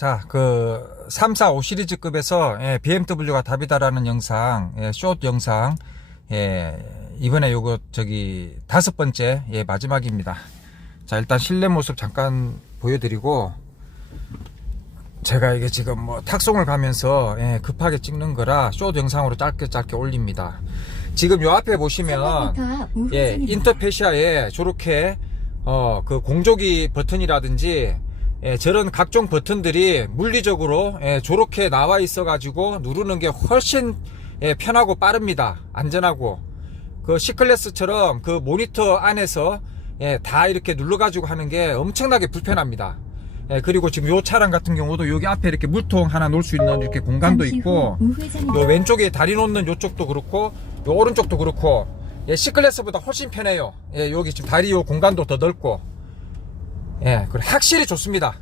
자, 그 3, 4, 5 시리즈급에서 예, BMW가 답이다라는 영상, 예, 숏 영상, 예, 이번에 요거 저기 다섯 번째 예, 마지막입니다. 자, 일단 실내 모습 잠깐 보여드리고 제가 이게 지금 뭐 탁송을 가면서 예, 급하게 찍는 거라 숏 영상으로 짧게 짧게 올립니다. 지금 요 앞에 보시면 예, 인터페시아에 저렇게 어, 그 공조기 버튼이라든지 예, 저런 각종 버튼들이 물리적으로 예, 저렇게 나와 있어 가지고 누르는 게 훨씬 예, 편하고 빠릅니다. 안전하고 그 C클래스처럼 그 모니터 안에서 예, 다 이렇게 눌러 가지고 하는 게 엄청나게 불편합니다. 예, 그리고 지금 요 차량 같은 경우도 여기 앞에 이렇게 물통 하나 놓을 수 있는 이렇게 공간도 있고 요 왼쪽에 다리 놓는 요쪽도 그렇고 요 오른쪽도 그렇고 예, C클래스보다 훨씬 편해요. 예, 여기 지금 다리 요 공간도 더 넓고 예, 그리고 확실히 좋습니다.